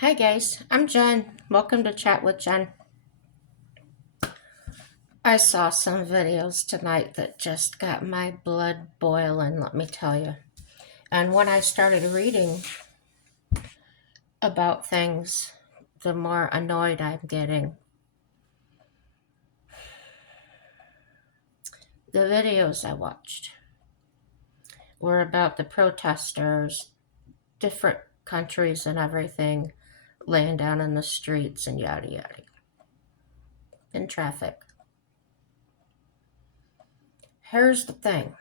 Hi guys, I'm Jen. Welcome to Chat with Jen. I saw some videos tonight that just got my blood boiling, let me tell you. And when I started reading about things, the more annoyed I'm getting. The videos I watched were about the protesters, different countries and everything, laying down in the streets and yada yada, in traffic. Here's the thing.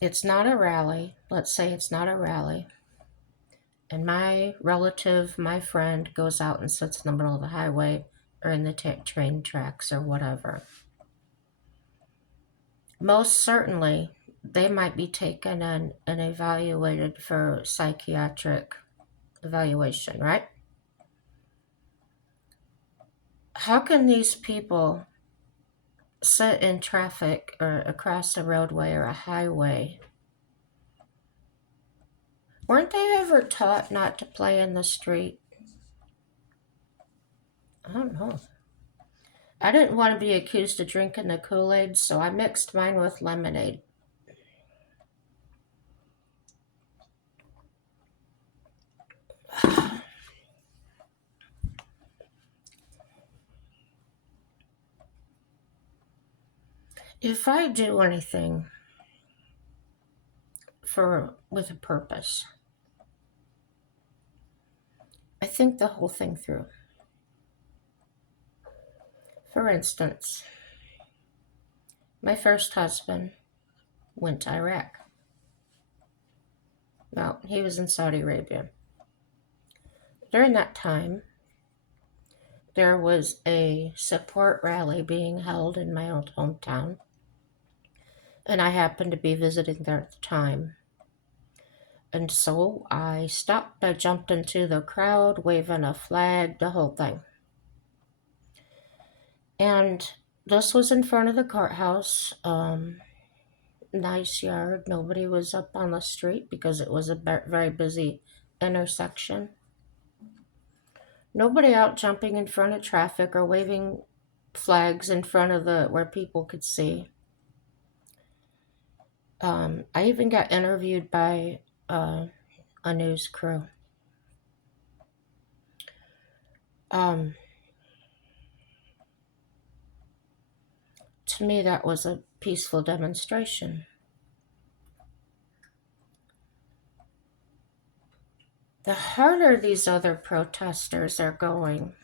It's not a rally. Let's say it's not a rally. And my relative, my friend, goes out and sits in the middle of the highway or in the train tracks or whatever. Most certainly, they might be taken and evaluated for psychiatric evaluation, right? How can these people sit in traffic or across a roadway or a highway? Weren't they ever taught not to play in the street? I don't know. I didn't want to be accused of drinking the Kool-Aid, so I mixed mine with lemonade. If I do anything for with a purpose, I think the whole thing through. For instance, my first husband went to Iraq. Well, he was in Saudi Arabia. During that time, there was a support rally being held in my old hometown, and I happened to be visiting there at the time. And so I stopped, I jumped into the crowd, waving a flag, the whole thing. And this was in front of the courthouse. Nice yard. Nobody was up on the street because it was a very busy intersection. Nobody out jumping in front of traffic or waving flags in front of the where people could see. I even got interviewed by a news crew. Um, to me, that was a peaceful demonstration. The harder these other protesters are going,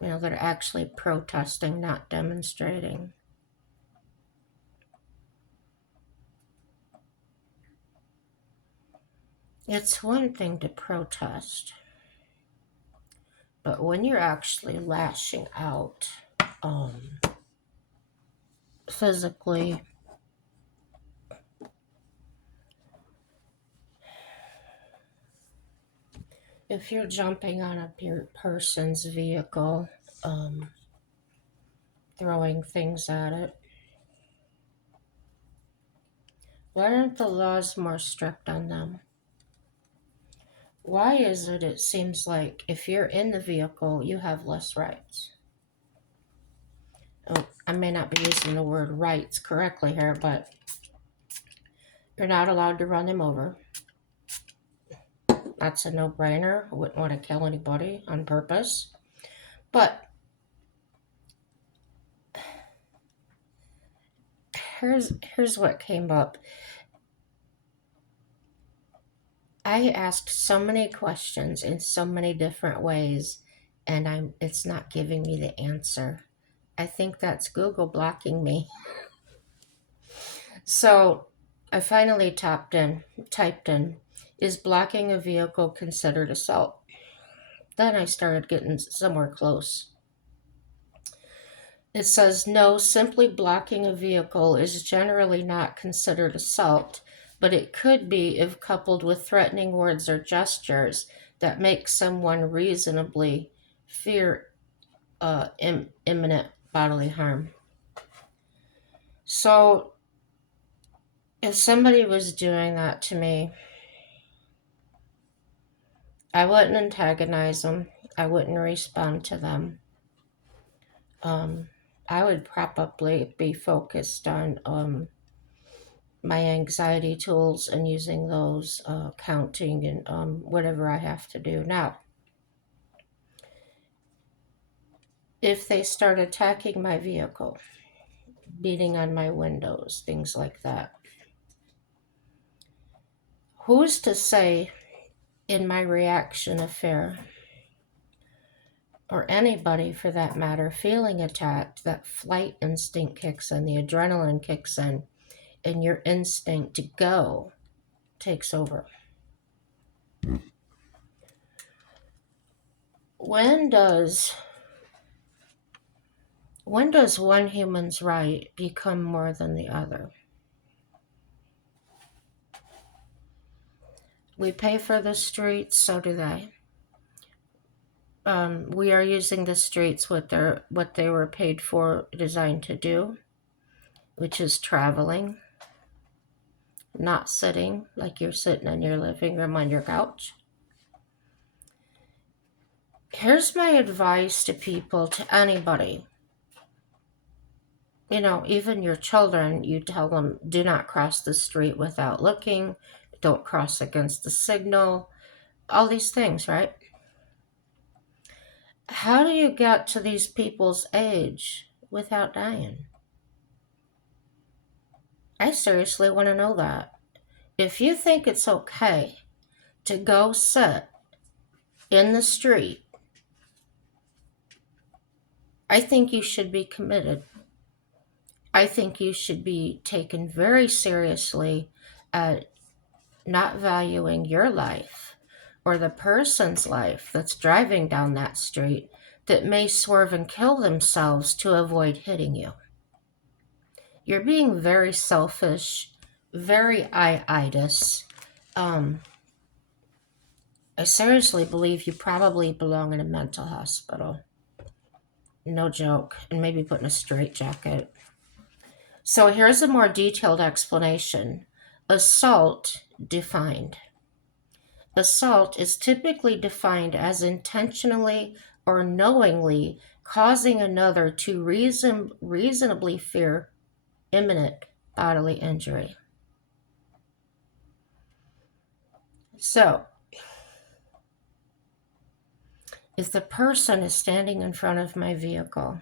that are actually protesting, not demonstrating. It's one thing to protest, but when you're actually lashing out physically, if you're jumping on a person's vehicle, throwing things at it, why aren't the laws more strict on them? Why is it seems like if you're in the vehicle, you have less rights? Oh, I may not be using the word rights correctly here, but you're not allowed to run them over. That's a no-brainer. I wouldn't want to kill anybody on purpose. But here's what came up. I asked so many questions in so many different ways, and it's not giving me the answer. I think that's Google blocking me. So I finally typed in, is blocking a vehicle considered assault? Then I started getting somewhere close. It says no, simply blocking a vehicle is generally not considered assault, but it could be if coupled with threatening words or gestures that make someone reasonably fear imminent bodily harm. So if somebody was doing that to me, I wouldn't antagonize them. I wouldn't respond to them. I would probably be focused on my anxiety tools and using those, counting and whatever I have to do. Now, if they start attacking my vehicle, beating on my windows, things like that, who's to say in my reaction of fear, or anybody for that matter, feeling attacked, that flight instinct kicks in, the adrenaline kicks in, and your instinct to go takes over. When does one human's right become more than the other? We pay for the streets, so do they. We are using the streets what they were paid for, designed to do, which is traveling, not sitting like you're sitting in your living room on your couch. Here's my advice to people, to anybody. Even your children, you tell them, do not cross the street without looking, don't cross against the signal, all these things, right? How do you get to these people's age without dying? I seriously want to know that. If you think it's okay to go sit in the street, I think you should be committed. I think you should be taken very seriously at not valuing your life or the person's life that's driving down that street that may swerve and kill themselves to avoid hitting you. You're being very selfish, very I-itis. I seriously believe you probably belong in a mental hospital. No joke. And maybe put in a straitjacket. So here's a more detailed explanation. Assault defined. Assault is typically defined as intentionally or knowingly causing another to reasonably fear imminent bodily injury. So, if the person is standing in front of my vehicle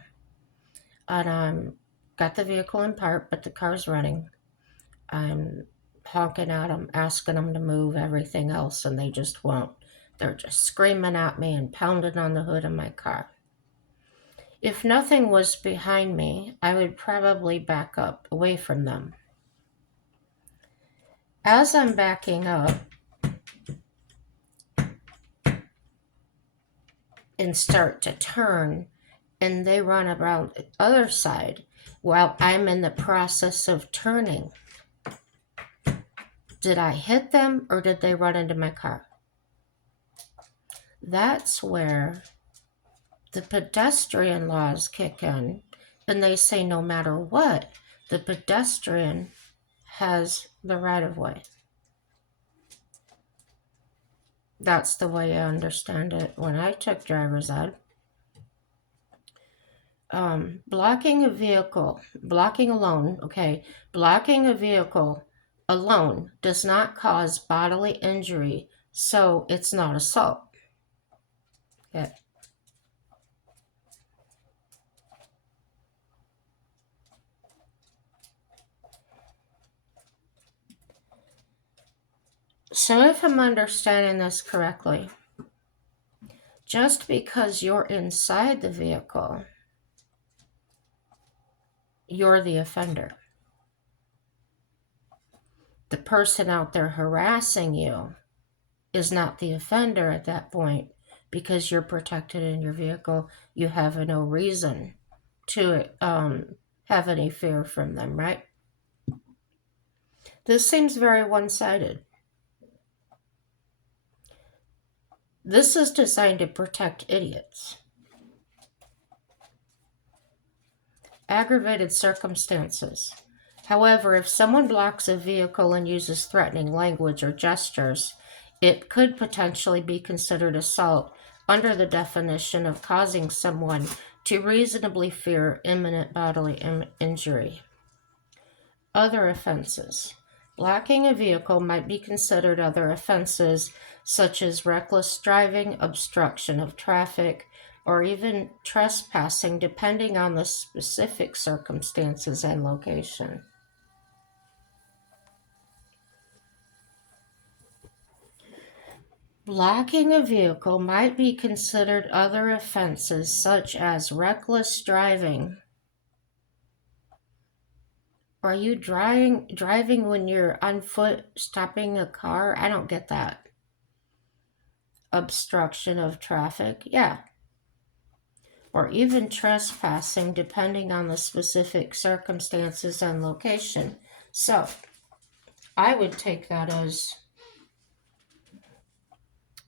and I'm got the vehicle in park, but the car's running, I'm honking at them, asking them to move, everything else, and they just won't. They're just screaming at me and pounding on the hood of my car. If nothing was behind me, I would probably back up away from them. As I'm backing up and start to turn, and they run around the other side while I'm in the process of turning, did I hit them or did they run into my car? That's where the pedestrian laws kick in, and they say no matter what, the pedestrian has the right of way. That's the way I understand it when I took driver's ed. Blocking a vehicle alone does not cause bodily injury, so it's not assault. Okay. So if I'm understanding this correctly, just because you're inside the vehicle, you're the offender. The person out there harassing you is not the offender at that point because you're protected in your vehicle. You have no reason to have any fear from them, right? This seems very one-sided. This is designed to protect idiots. Aggravated circumstances. However, if someone blocks a vehicle and uses threatening language or gestures, It could potentially be considered assault under the definition of causing someone to reasonably fear imminent bodily injury. Other offenses. Blocking a vehicle might be considered other offenses such as reckless driving, obstruction of traffic, or even trespassing, depending on the specific circumstances and location. Blocking a vehicle might be considered other offenses such as reckless driving. Are you driving when you're on foot stopping a car? I don't get that. Obstruction of traffic, yeah. Or even trespassing, depending on the specific circumstances and location. So, I would take that as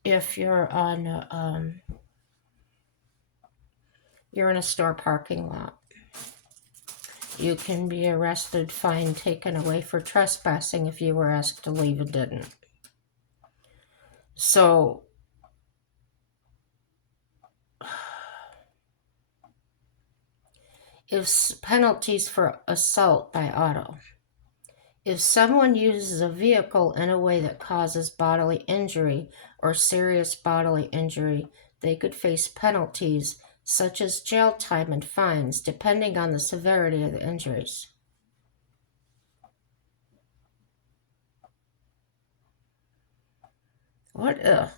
if you're you're in a store parking lot. You can be arrested, fined, taken away for trespassing if you were asked to leave and didn't. So, if penalties for assault by auto. If someone uses a vehicle in a way that causes bodily injury or serious bodily injury, they could face penalties such as jail time and fines, depending on the severity of the injuries. What if?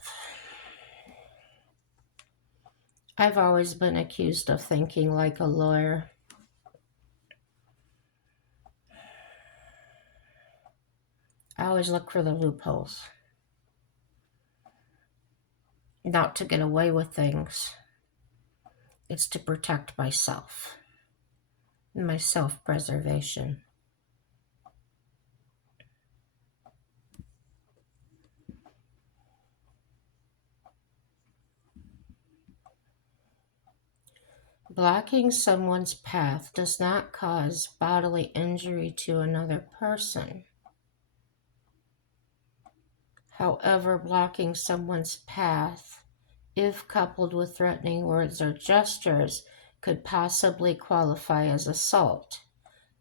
I've always been accused of thinking like a lawyer. I always look for the loopholes. Not to get away with things. It's to protect myself. My self-preservation. Blocking someone's path does not cause bodily injury to another person. However, blocking someone's path, if coupled with threatening words or gestures, could possibly qualify as assault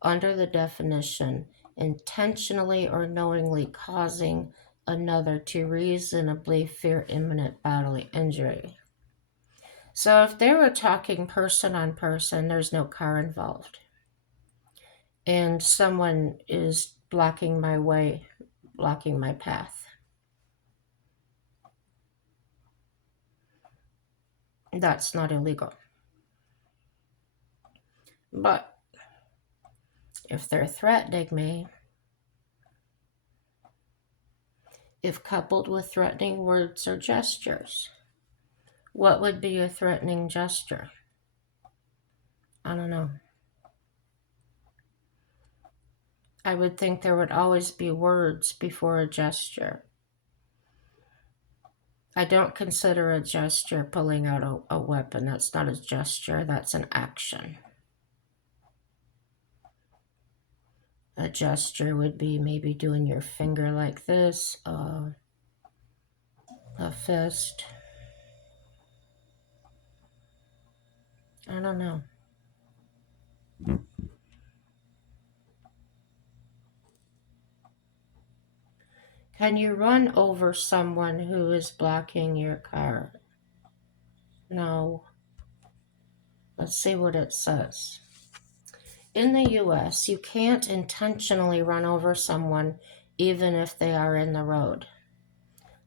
under the definition intentionally or knowingly causing another to reasonably fear imminent bodily injury. So if they were talking person on person, there's no car involved, and someone is blocking my way, blocking my path, that's not illegal. But if they're threatening me, if coupled with threatening words or gestures, what would be a threatening gesture? I don't know. I would think there would always be words before a gesture. I don't consider a gesture pulling out a weapon. That's not a gesture, that's an action. A gesture would be maybe doing your finger like this, a fist. I don't know. Can you run over someone who is blocking your car? No. Let's see what it says. In the US, you can't intentionally run over someone even if they are in the road.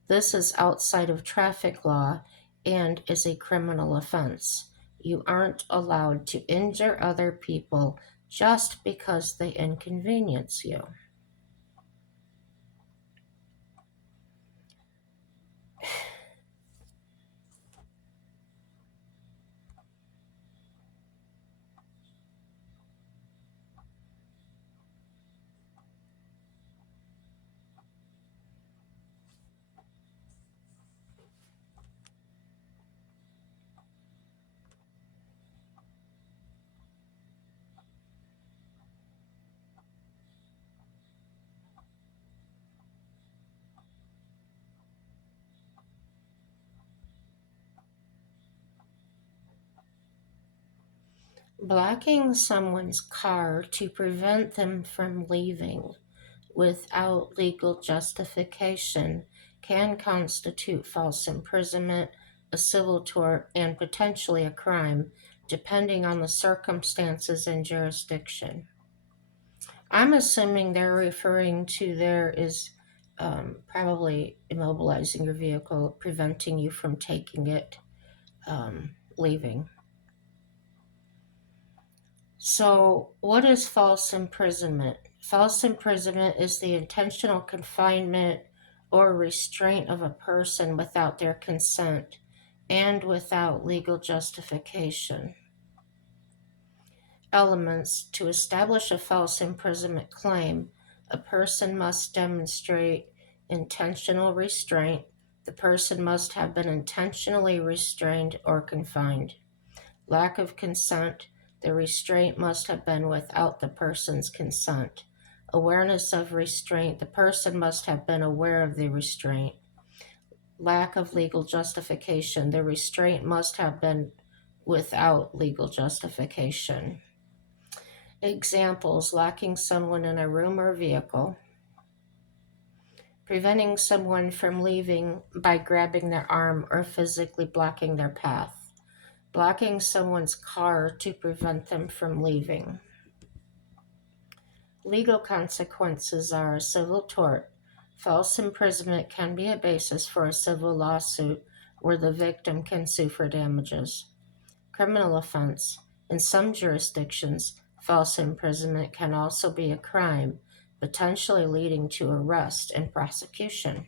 This is outside of traffic law and is a criminal offense. You aren't allowed to injure other people just because they inconvenience you. Blocking someone's car to prevent them from leaving without legal justification can constitute false imprisonment, a civil tort, and potentially a crime, depending on the circumstances and jurisdiction. I'm assuming they're referring to there is probably immobilizing your vehicle, preventing you from taking it, leaving. So, what is false imprisonment? False imprisonment is the intentional confinement or restraint of a person without their consent and without legal justification. Elements: to establish a false imprisonment claim, a person must demonstrate intentional restraint. The person must have been intentionally restrained or confined. Lack of consent: the restraint must have been without the person's consent. Awareness of restraint: the person must have been aware of the restraint. Lack of legal justification: the restraint must have been without legal justification. Examples: locking someone in a room or vehicle, preventing someone from leaving by grabbing their arm or physically blocking their path, blocking someone's car to prevent them from leaving. Legal consequences are a civil tort. False imprisonment can be a basis for a civil lawsuit where the victim can sue for damages. Criminal offense: in some jurisdictions, false imprisonment can also be a crime, potentially leading to arrest and prosecution.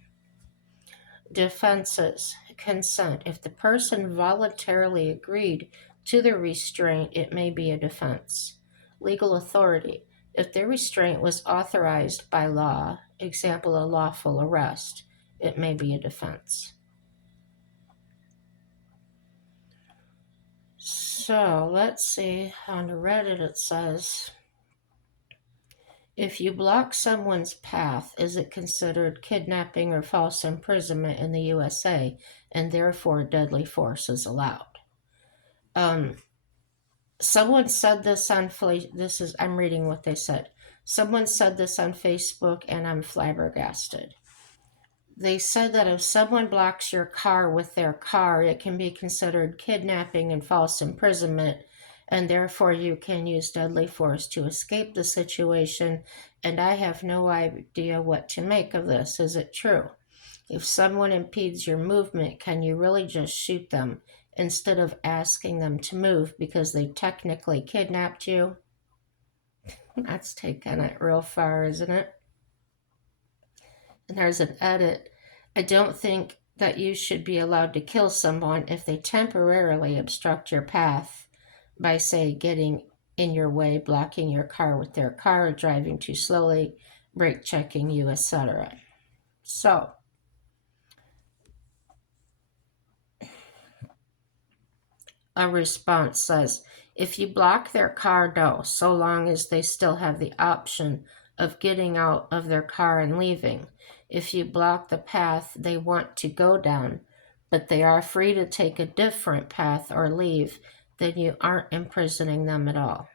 Defenses: consent: if the person voluntarily agreed to the restraint, it may be a defense. Legal authority: if the restraint was authorized by law, example, a lawful arrest, it may be a defense. So let's see, on Reddit it says, if you block someone's path, is it considered kidnapping or false imprisonment in the USA, and therefore deadly force is allowed? Um, Someone said this on I'm reading what they said. Someone said this on Facebook, and I'm flabbergasted. They said that if someone blocks your car with their car, it can be considered kidnapping and false imprisonment, and therefore you can use deadly force to escape the situation. And I have no idea what to make of this. Is it true? If someone impedes your movement, can you really just shoot them instead of asking them to move because they technically kidnapped you? That's taking it real far, isn't it? And there's an edit. I don't think that you should be allowed to kill someone if they temporarily obstruct your path by, say, getting in your way, blocking your car with their car, driving too slowly, brake checking you, etc. So, a response says, if you block their car, no, so long as they still have the option of getting out of their car and leaving. If you block the path they want to go down, but they are free to take a different path or leave, then you aren't imprisoning them at all.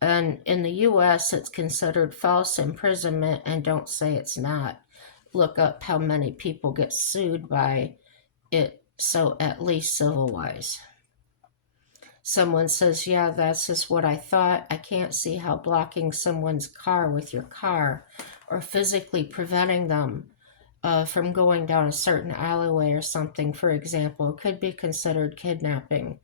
And in the US, it's considered false imprisonment, and don't say it's not. Look up how many people get sued by it, so at least civil-wise. Someone says, yeah, that's just what I thought. I can't see how blocking someone's car with your car or physically preventing them from going down a certain alleyway or something, for example, could be considered kidnapping.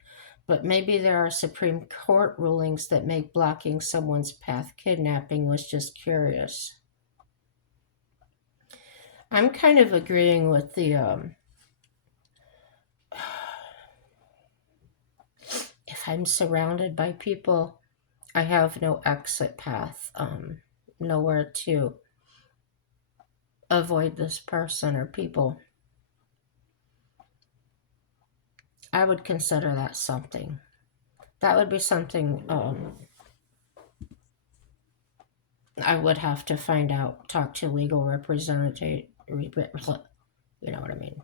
But maybe there are Supreme Court rulings that make blocking someone's path kidnapping. Was just curious. I'm kind of agreeing with the if I'm surrounded by people, I have no exit path, nowhere to avoid this person or people. I would consider that something. That would be something I would have to find out, talk to legal representative, you know what I mean.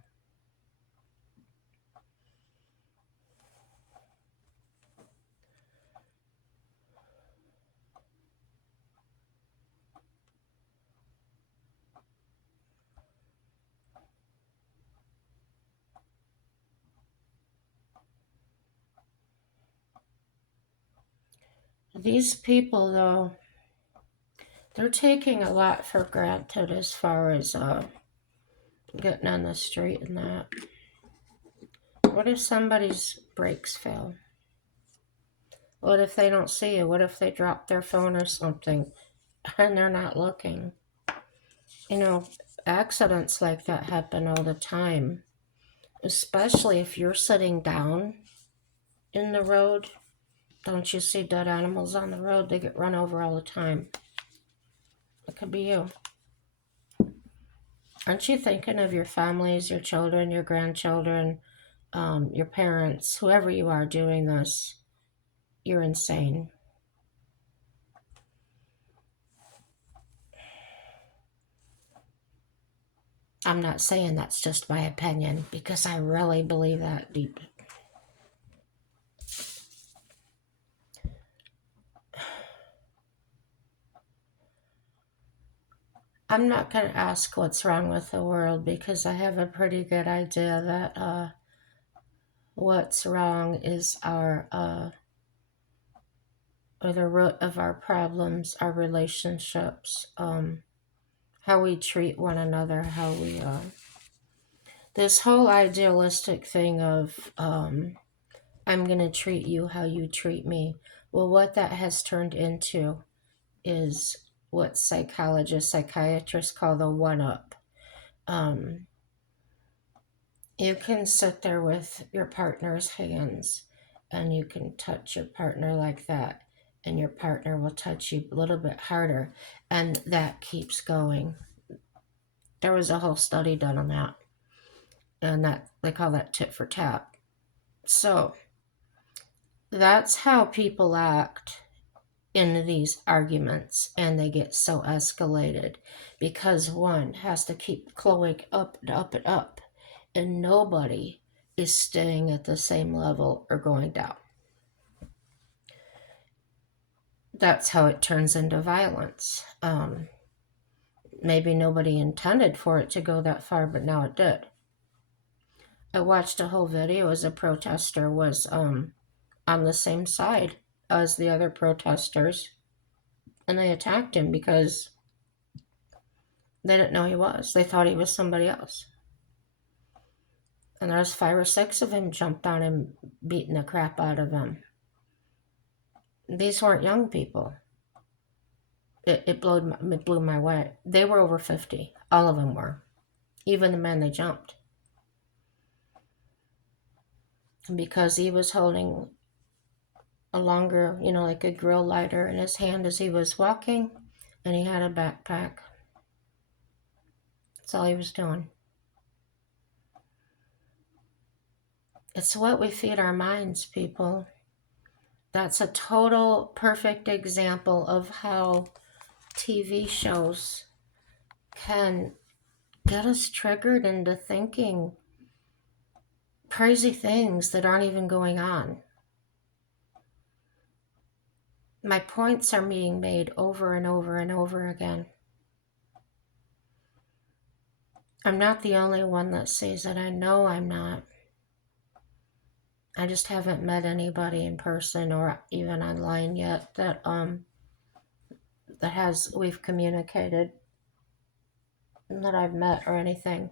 These people, though, they're taking a lot for granted as far as getting on the street and that. What if somebody's brakes fail? What if they don't see you? What if they drop their phone or something and they're not looking? You know, accidents like that happen all the time, especially if you're sitting down in the road. Don't you see dead animals on the road? They get run over all the time. It could be you. Aren't you thinking of your families, your children, your grandchildren, your parents, whoever you are doing this? You're insane. I'm not saying that's just my opinion because I really believe that deep. I'm not going to ask what's wrong with the world because I have a pretty good idea that what's wrong is or the root of our problems, our relationships, how we treat one another, how we, this whole idealistic thing of, I'm going to treat you how you treat me. Well, what that has turned into is what psychologists, psychiatrists call the one up. You can sit there with your partner's hands and you can touch your partner like that, and your partner will touch you a little bit harder, and that keeps going. There was a whole study done on that, and that they call that tit for tat. So that's how people act in these arguments, and they get so escalated because one has to keep going up and up and up, and nobody is staying at the same level or going down. That's how it turns into violence. Maybe nobody intended for it to go that far, but now it did. I watched a whole video as a protester was on the same side as the other protesters, and they attacked him because they didn't know he was. They thought he was somebody else. And there's 5 or 6 of them jumped on him, beating the crap out of him. These weren't young people. It blew my way. They were over 50. All of them were. Even the men they jumped. Because he was holding a longer, like a grill lighter in his hand as he was walking, and he had a backpack. That's all he was doing. It's what we feed our minds, people. That's a total perfect example of how TV shows can get us triggered into thinking crazy things that aren't even going on. My points are being made over and over and over again. I'm not the only one that sees it. I know I'm not. I just haven't met anybody in person or even online yet that we've communicated, that I've met or anything.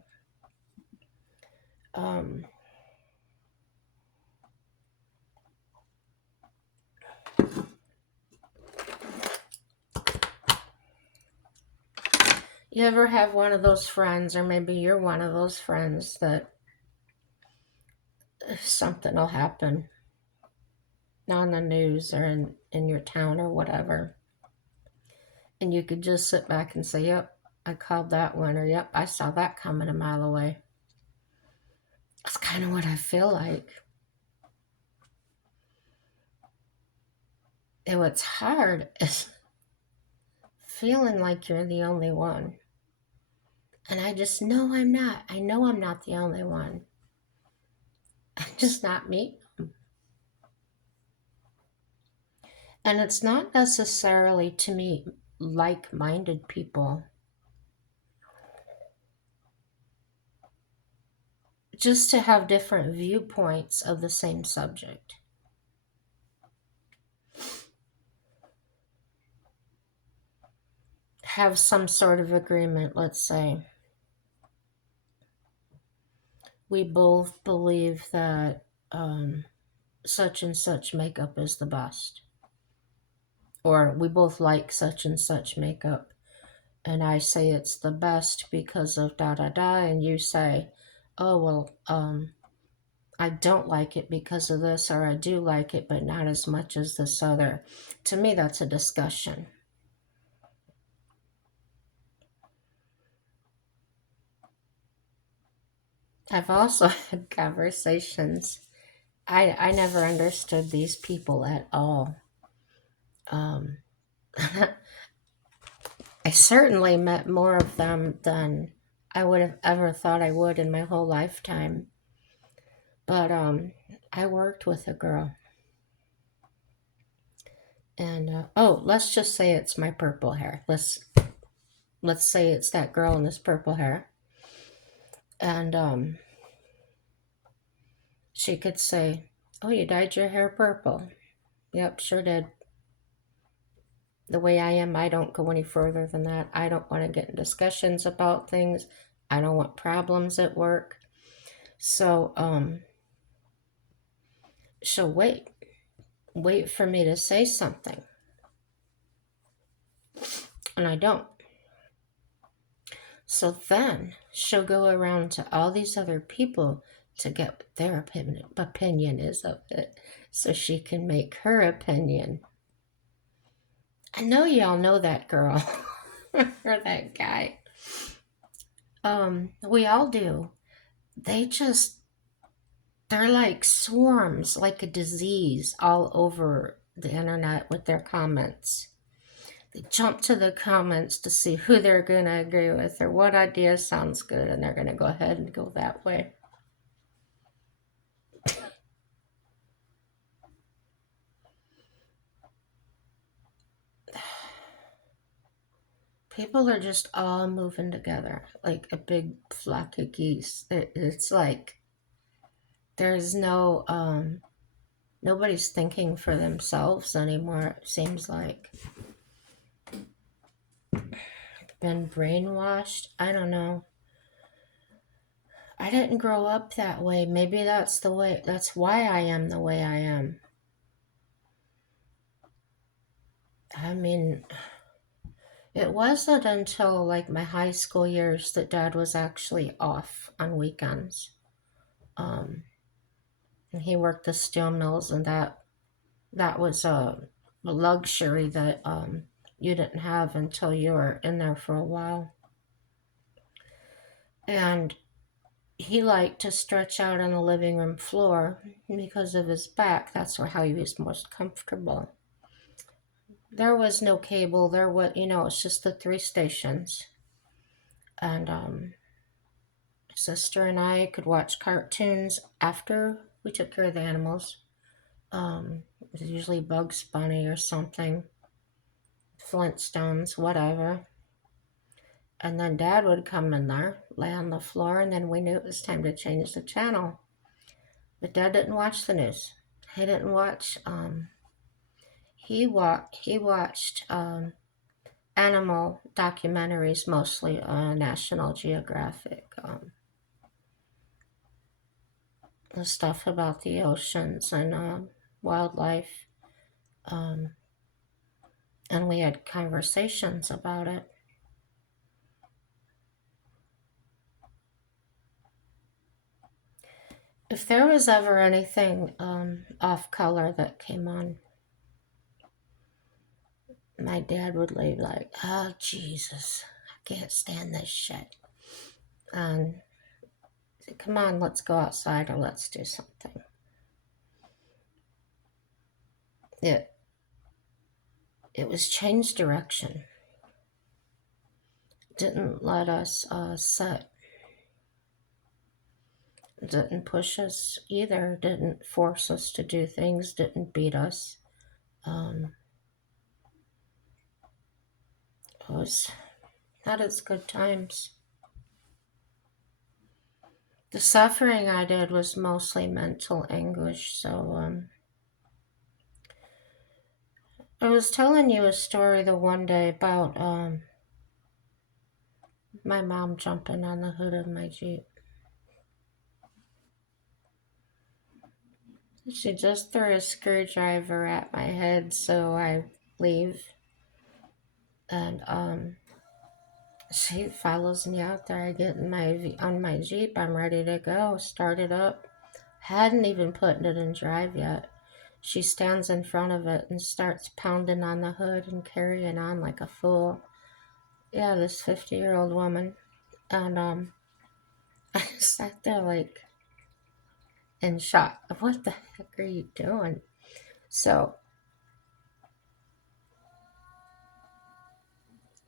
You ever have one of those friends, or maybe you're one of those friends, that something will happen on the news or in your town or whatever, and you could just sit back and say, yep, I called that one, or yep, I saw that coming a mile away. That's kind of what I feel like. And what's hard is feeling like you're the only one. And I just know I'm not. I know I'm not the only one. I'm just not me. And it's not necessarily to meet like-minded people. Just to have different viewpoints of the same subject. have some sort of agreement. Let's say we both believe that such and such makeup is the best, or we both like such and such makeup, and I say it's the best because of da da da, and you say, oh, well, I don't like it because of this, or I do like it, but not as much as this other. To me, that's a discussion. I've also had conversations. I never understood these people at all. Um, I certainly met more of them than I would have ever thought I would in my whole lifetime. But I worked with a girl, and oh, let's just say it's my purple hair. Let's say it's that girl in this purple hair, and she could say, "Oh, you dyed your hair purple." Yep, sure did. The way I am, I don't go any further than that. I don't want to get in discussions about things. I don't want problems at work. So, she'll wait for me to say something, and I don't. So then she'll go around to all these other people to get what their opinion is of it, so she can make her opinion. I know y'all know that girl or that guy. We all do. They just they're like swarms, like a disease all over the internet with their comments. They jump to the comments to see who they're going to agree with or what idea sounds good, and they're going to go ahead and go that way. People are just all moving together like a big flock of geese. It's like there's nobody's thinking for themselves anymore, it seems like. Been brainwashed? I don't know. I didn't grow up that way. Maybe that's why I am the way I am. I mean, it wasn't until like my high school years that dad was actually off on weekends. Um, and he worked the steel mills, and that was a luxury that you didn't have until you were in there for a while. And he liked to stretch out on the living room floor because of his back. That's how he was most comfortable. There was no cable. There was, it's just the three stations. And sister and I could watch cartoons after we took care of the animals. It was usually Bugs Bunny or something, Flintstones, whatever. And then dad would come in there, lay on the floor, and then we knew it was time to change the channel. But dad didn't watch the news. He didn't watch. He watched animal documentaries, mostly on National Geographic. The stuff about the oceans and wildlife, um, and we had conversations about it. If there was ever anything off color that came on, my dad would leave like, "Oh Jesus, I can't stand this shit," and say, "Come on, let's go outside or let's do something." It it was change direction. Didn't let us set. Didn't push us either. Didn't force us to do things. Didn't beat us. Um, it was not as good times. The suffering I did was mostly mental anguish. So I was telling you a story the one day about my mom jumping on the hood of my Jeep. She just threw a screwdriver at my head, so I leave. And she follows me out there. I get in on my Jeep. I'm ready to go. Start it up. Hadn't even put it in drive yet. She stands in front of it and starts pounding on the hood and carrying on like a fool. Yeah, this 50-year-old woman. And I sat there like in shock. What the heck are you doing? So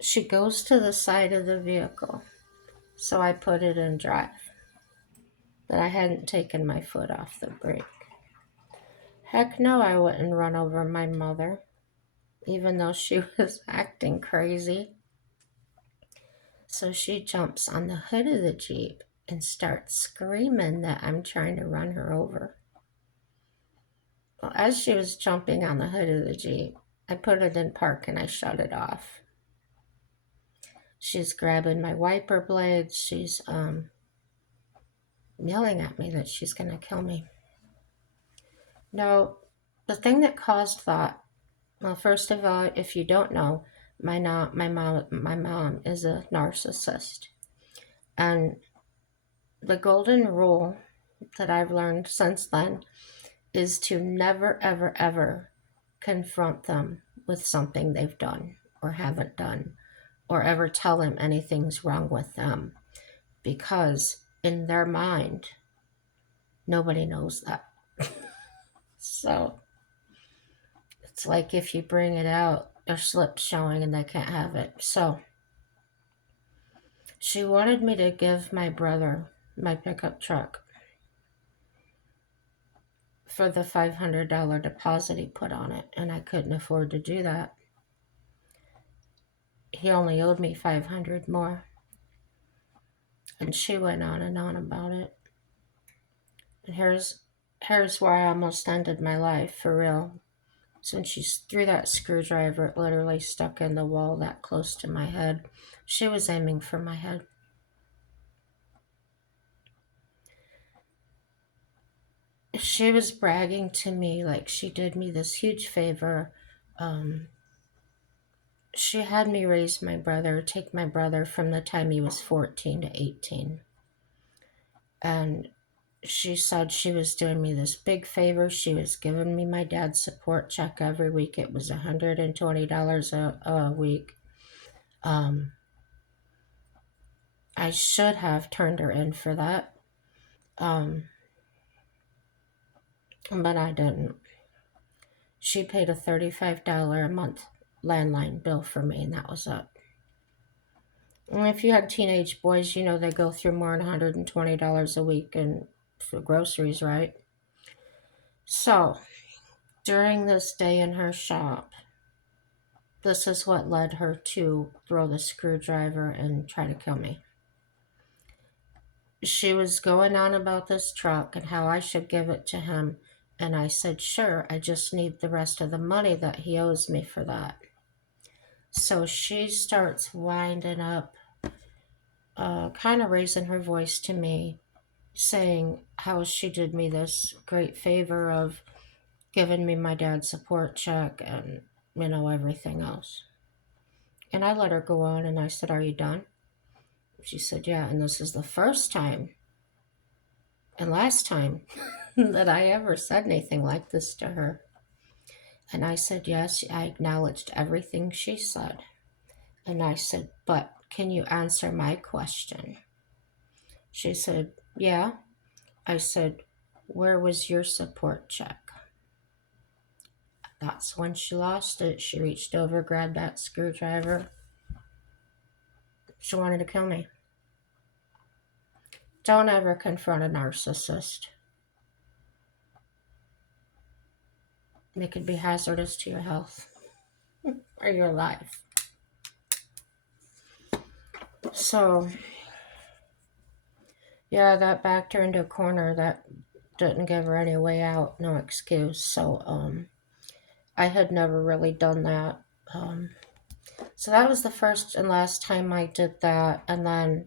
she goes to the side of the vehicle. So I put it in drive. But I hadn't taken my foot off the brake. Heck no, I wouldn't run over my mother, even though she was acting crazy. So she jumps on the hood of the Jeep and starts screaming that I'm trying to run her over. Well, as she was jumping on the hood of the Jeep, I put it in park and I shut it off. She's grabbing my wiper blades. She's yelling at me that she's going to kill me. No, the thing that caused that, well, first of all, if you don't know, my mom is a narcissist. And the golden rule that I've learned since then is to never, ever, ever confront them with something they've done or haven't done, or ever tell them anything's wrong with them, because in their mind, nobody knows that. So it's like if you bring it out, their slip's showing and they can't have it. So she wanted me to give my brother my pickup truck for the $500 deposit he put on it, and I couldn't afford to do that. He only owed me $500 more. And she went on about it. And here's where I almost ended my life, for real. Since she threw that screwdriver, it literally stuck in the wall that close to my head. She was aiming for my head. She was bragging to me like she did me this huge favor. She had me take my brother from the time he was 14 to 18. And she said she was doing me this big favor. She was giving me my dad's support check every week. It was $120 a week. I should have turned her in for that. But I didn't. She paid a $35 a month landline bill for me, and that was it. And if you had teenage boys, you know they go through more than $120 a week for groceries, right? So, during this day in her shop, this is what led her to throw the screwdriver and try to kill me. She was going on about this truck and how I should give it to him. And I said, sure, I just need the rest of the money that he owes me for that. So she starts winding up, kind of raising her voice to me, saying how she did me this great favor of giving me my dad's support check and, everything else. And I let her go on and I said, are you done? She said, yeah. And this is the first time and last time that I ever said anything like this to her. And I said, yes, I acknowledged everything she said. And I said, but can you answer my question? She said, yeah. I said, where was your support check? That's when she lost it. She reached over, grabbed that screwdriver. She wanted to kill me. Don't ever confront a narcissist. It could be hazardous to your health or your life. So, yeah, that backed her into a corner. That didn't give her any way out, no excuse. So, I had never really done that. So that was the first and last time I did that. And then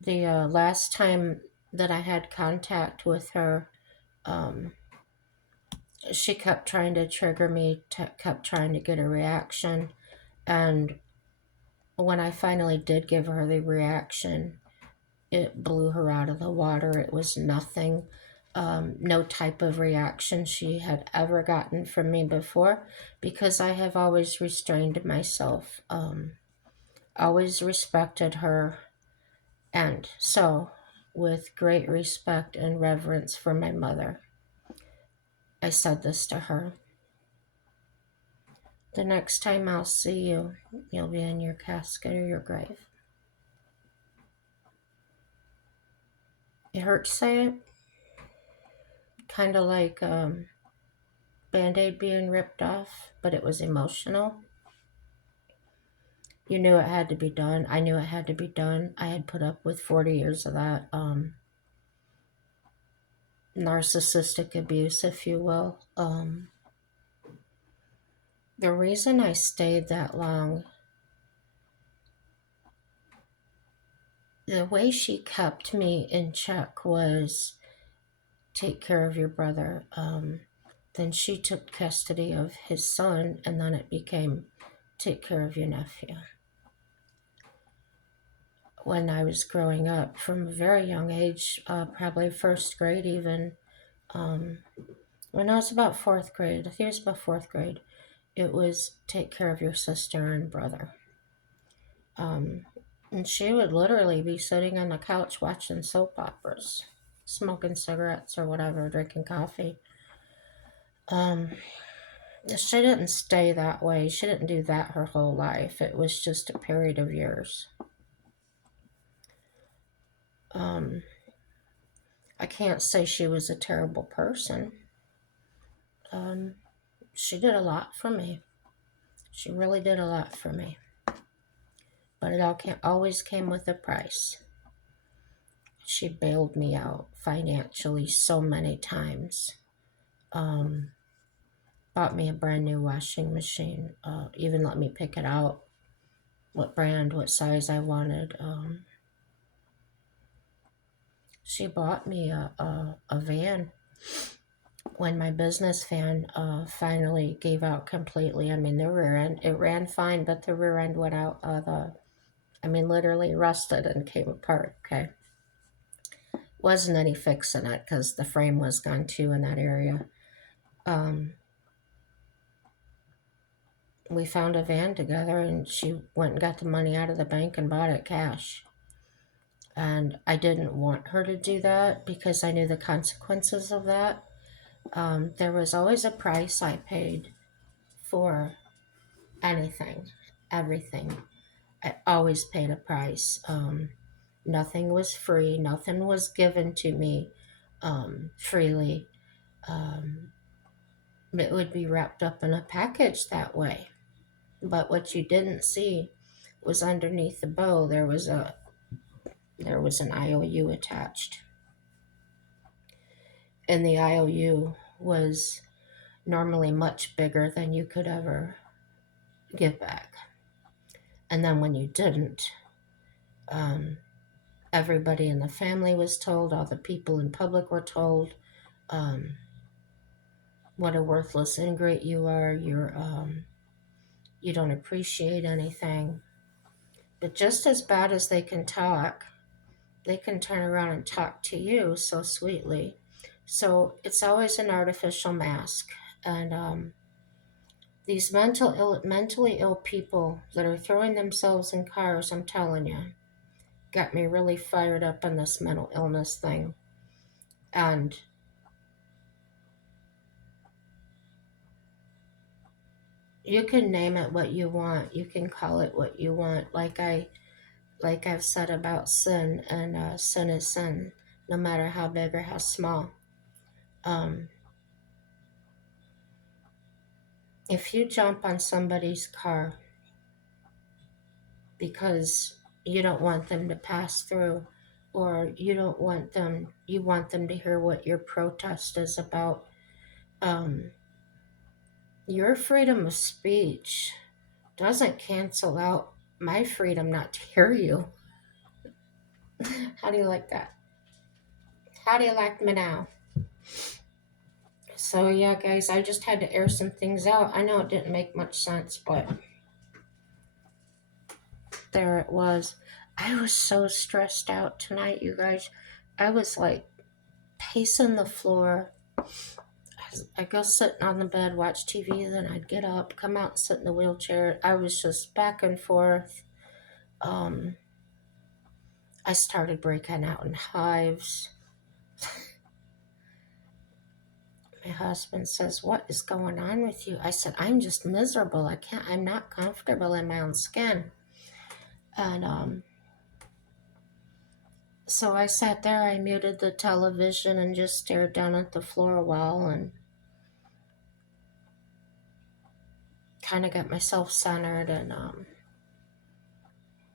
the last time that I had contact with her, um, she kept trying to trigger me, kept trying to get a reaction. And when I finally did give her the reaction, it blew her out of the water. It was nothing, no type of reaction she had ever gotten from me before, because I have always restrained myself, always respected her. And so, with great respect and reverence for my mother, I said this to her. The next time I'll see you, you'll be in your casket or your grave. It hurt to say it, kind of like Band-Aid being ripped off, but it was emotional. You knew it had to be done. I knew it had to be done. I had put up with 40 years of that narcissistic abuse, if you will. The reason I stayed that long, the way she kept me in check was take care of your brother. Then she took custody of his son, and then it became take care of your nephew. When I was growing up, from a very young age, probably first grade even, um, when I was about fourth grade, I think it was about fourth grade, it was take care of your sister and brother. Um, and she would literally be sitting on the couch watching soap operas, smoking cigarettes or whatever, drinking coffee. Um, she didn't stay that way. She didn't do that her whole life. It was just a period of years. Um, I can't say she was a terrible person. Um, she did a lot for me. She really did a lot for me. But it always came with a price. She bailed me out financially so many times. Um, Bought me a brand new washing machine. Even let me pick it out, what brand, what size I wanted. She bought me a van when my business van finally gave out completely. I mean, the rear end, it ran fine, but the rear end went out. Literally rusted and came apart. Okay. Wasn't any fixing it because the frame was gone too in that area. Um, we found a van together, and she went and got the money out of the bank and bought it cash. And I didn't want her to do that because I knew the consequences of that. There was always a price I paid for anything, everything. I always paid a price. Nothing was free, nothing was given to me freely. Um, it would be wrapped up in a package that way. But what you didn't see was underneath the bow there was an IOU attached. And the IOU was normally much bigger than you could ever give back. And then when you didn't, um, everybody in the family was told, all the people in public were told, um, what a worthless ingrate you are. You don't appreciate anything. But just as bad as they can talk, they can turn around and talk to you so sweetly. So it's always an artificial mask. And these mentally ill people that are throwing themselves in cars, I'm telling you, got me really fired up on this mental illness thing. And you can name it what you want. You can call it what you want. Like I've said about sin, and sin is sin, no matter how big or how small. Um, if you jump on somebody's car because you don't want them to pass through, or you want them to hear what your protest is about, um, your freedom of speech doesn't cancel out my freedom not to hear you. How do you like that? How do you like me now? So, yeah, guys, I just had to air some things out. I know it didn't make much sense, but there it was. I was so stressed out tonight, you guys. I was like pacing the floor. I'd go sitting on the bed, watch TV, then I'd get up, come out and sit in the wheelchair. I was just back and forth. Um, I started breaking out in hives. My husband says, "What is going on with you?" I said, "I'm just miserable. I'm not comfortable in my own skin." And so I sat there, I muted the television and just stared down at the floor a while and kind of got myself centered and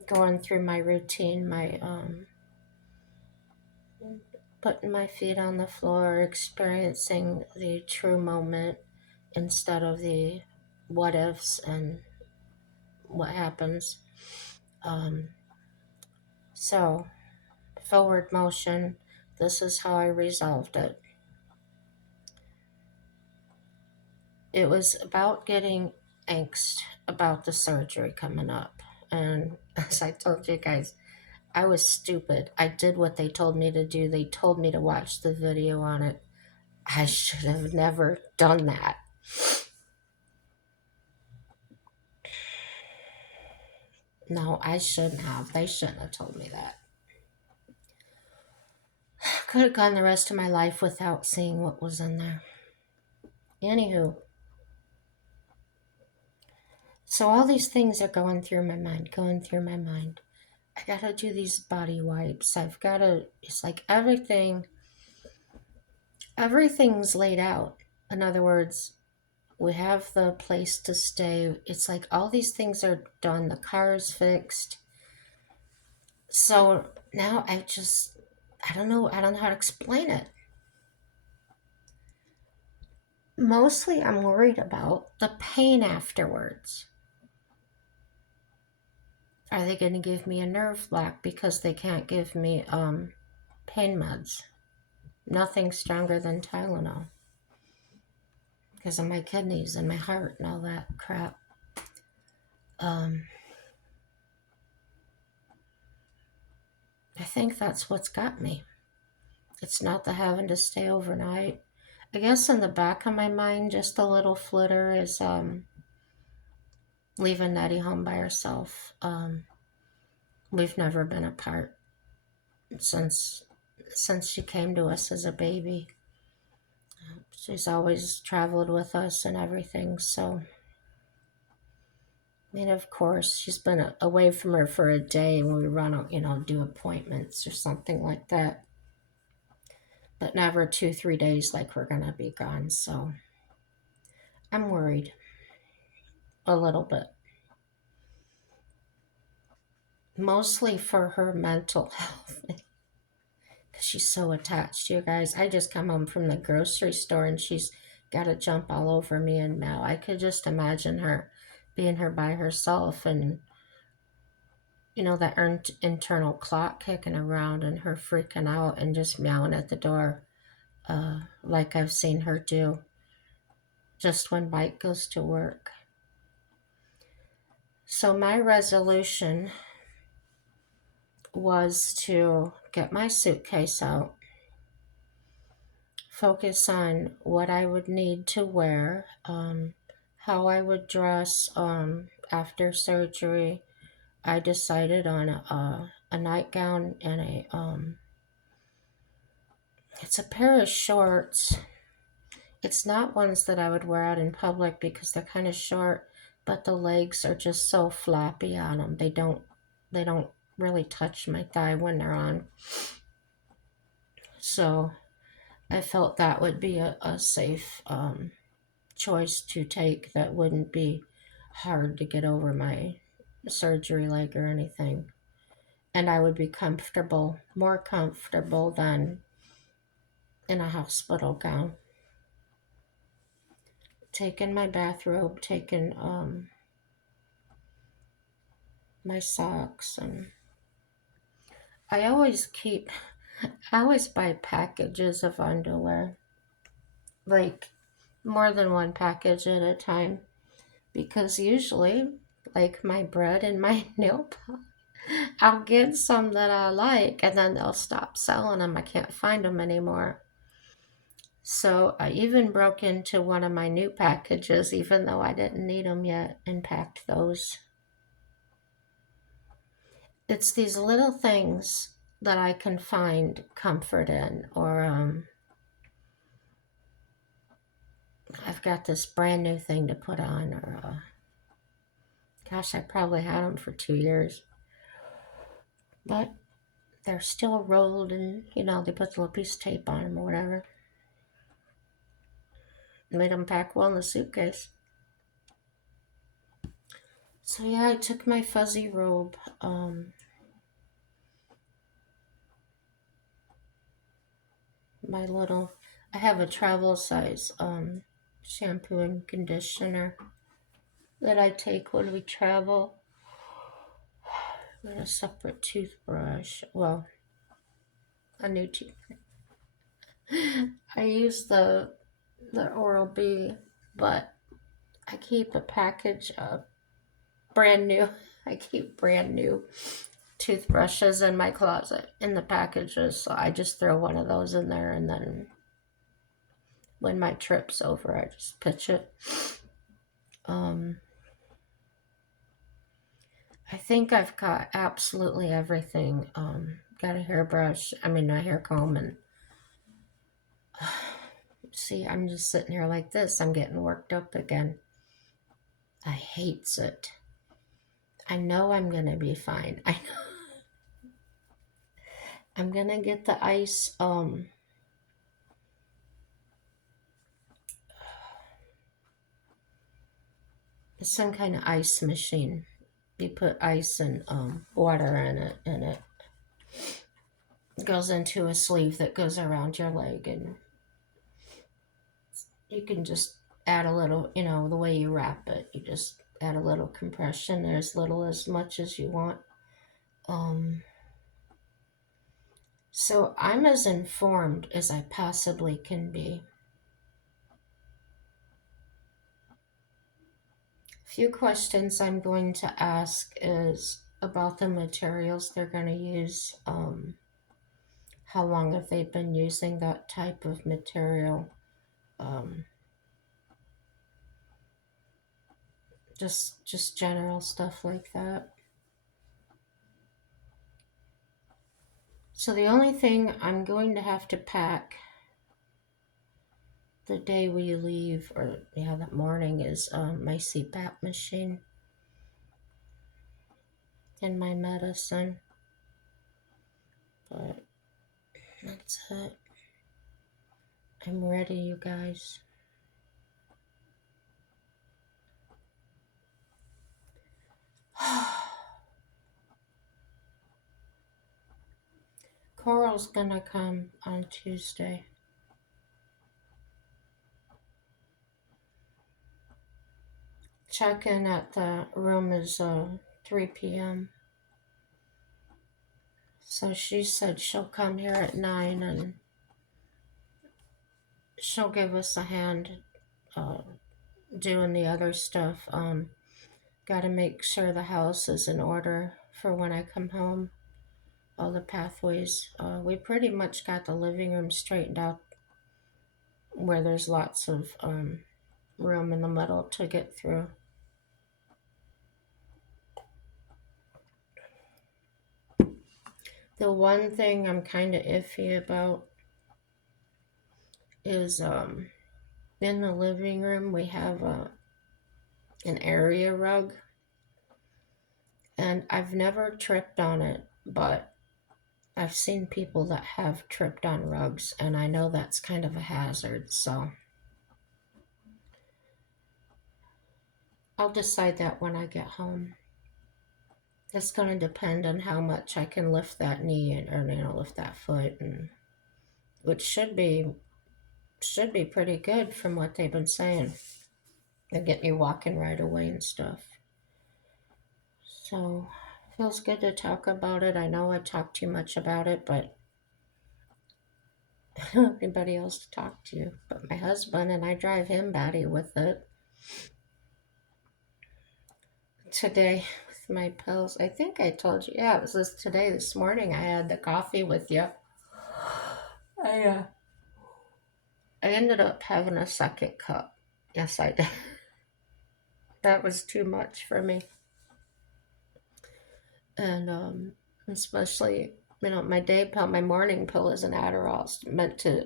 going through my routine, my putting my feet on the floor, experiencing the true moment instead of the what ifs and what happens. Um, so, forward motion, this is how I resolved it. It was about getting angst about the surgery coming up. And as I told you guys, I was stupid. I did what they told me to do. They told me to watch the video on it. I should have never done that. No, I shouldn't have. They shouldn't have told me that. Could have gone the rest of my life without seeing what was in there. Anywho, so all these things are going through my mind, going through my mind. I gotta do these body wipes. It's like everything's laid out. In other words, we have the place to stay. It's like all these things are done. The car is fixed. So now I don't know. I don't know how to explain it. Mostly I'm worried about the pain afterwards. Are they going to give me a nerve block because they can't give me pain meds? Nothing stronger than Tylenol because of my kidneys and my heart and all that crap. Um, I think that's what's got me. It's not the having to stay overnight. I guess in the back of my mind, just a little flitter is leaving Nettie home by herself. We've never been apart since she came to us as a baby. She's always traveled with us and everything. So, I mean, of course, she's been away from her for a day when we run, do appointments or something like that. But never 2, 3 days like we're gonna be gone. So, I'm worried a little bit. Mostly for her mental health. Because she's so attached to you guys. I just come home from the grocery store and she's got to jump all over me and meow. I could just imagine her being her by herself and, that internal clock kicking around and her freaking out and just meowing at the door like I've seen her do just when Mike goes to work. So my resolution was to get my suitcase out, focus on what I would need to wear, how I would dress after surgery. I decided on a nightgown and it's a pair of shorts. It's not ones that I would wear out in public because they're kind of short, but the legs are just so floppy on them. They don't really touch my thigh when they're on. So I felt that would be a safe choice to take that wouldn't be hard to get over my surgery leg or anything. And I would be comfortable, more comfortable than in a hospital gown. Taking my bathrobe, taking my socks, and I always keep, I always buy packages of underwear, like more than one package at a time, because usually, like my bread and my nail polish, I'll get some that I like, and then they'll stop selling them. I can't find them anymore. So I even broke into one of my new packages, even though I didn't need them yet, and packed those. It's these little things that I can find comfort in, or I've got this brand new thing to put on, or gosh, I probably had them for 2 years, but they're still rolled, and they put the little piece of tape on them or whatever. Made them pack well in the suitcase. So yeah, I took my fuzzy robe, my little, I have a travel size shampoo and conditioner that I take when we travel. With a separate toothbrush. Well, a new tooth. I use the Oral B, but I keep a package of brand new. I keep brand new toothbrushes in my closet in the packages, so I just throw one of those in there, and then when my trip's over, I just pitch it. Um, I think I've got absolutely everything. Got a hairbrush. I mean, a hair comb, and see, I'm just sitting here like this. I'm getting worked up again. I hates it. I know I'm gonna be fine. I know I'm gonna get the ice, some kind of ice machine. You put ice and water in it, and it goes into a sleeve that goes around your leg, and you can just add a little, the way you wrap it. You just add a little compression. There's little as much as you want. Um, so I'm as informed as I possibly can be. Few questions I'm going to ask is about the materials they're going to use. How long have they been using that type of material? Um, just general stuff like that. So the only thing I'm going to have to pack the day we leave, or yeah, that morning, is my CPAP machine and my medicine. But that's it. I'm ready, you guys. Coral's gonna come on Tuesday. Check-in at the room is 3 p.m. So she said she'll come here at 9, and she'll give us a hand uh, doing the other stuff. Got to make sure the house is in order for when I come home. All the pathways. We pretty much got the living room straightened out, where there's lots of room in the middle to get through. The one thing I'm kind of iffy about is in the living room we have an area rug, and I've never tripped on it, but I've seen people that have tripped on rugs, and I know that's kind of a hazard, so I'll decide that when I get home. It's going to depend on how much I can lift that knee, or lift that foot, and which should be pretty good from what they've been saying. They're getting you walking right away and stuff. So Feels good to talk about it. I know I talk too much about it, but I don't have anybody else to talk to but my husband, and I drive him batty with it. Today, with my pills, I think I told you, yeah, it was this morning I had the coffee with you. I ended up having a second cup. Yes, I did. That was too much for me. And especially, my day pill, my morning pill is an Adderall. It's meant to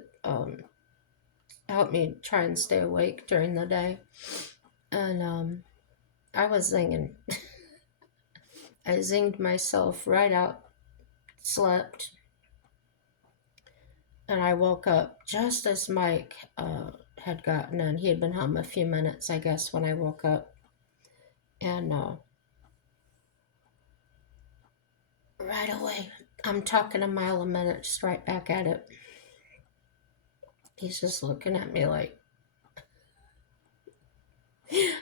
help me try and stay awake during the day. And I was zinging. I zinged myself right out, slept, and I woke up just as Mike had gotten in. He had been home a few minutes, I guess, when I woke up. And right away, I'm talking a mile a minute, just right back at it. He's just looking at me like,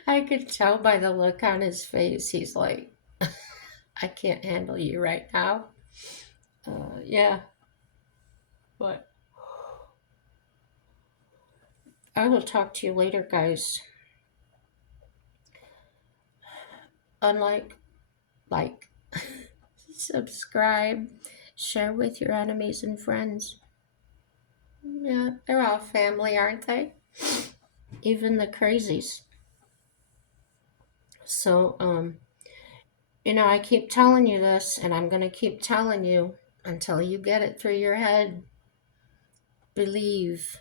I could tell by the look on his face. He's like, I can't handle you right now. Yeah, but I will talk to you later, guys. Unlike, like, subscribe, share with your enemies and friends. Yeah, they're all family, aren't they? Even the crazies. So, I keep telling you this, and I'm going to keep telling you until you get it through your head. Believe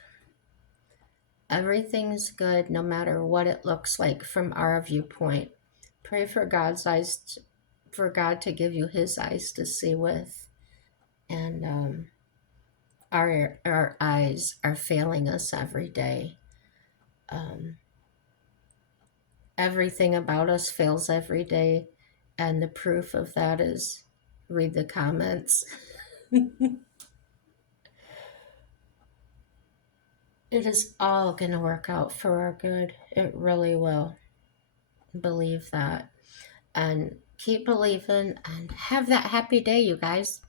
everything's good no matter what it looks like from our viewpoint. Pray for for God to give you His eyes to see with. And our eyes are failing us every day. Everything about us fails every day, and the proof of that is read the comments. It is all going to work out for our good. It really will. Believe that. And keep believing and have that happy day, you guys.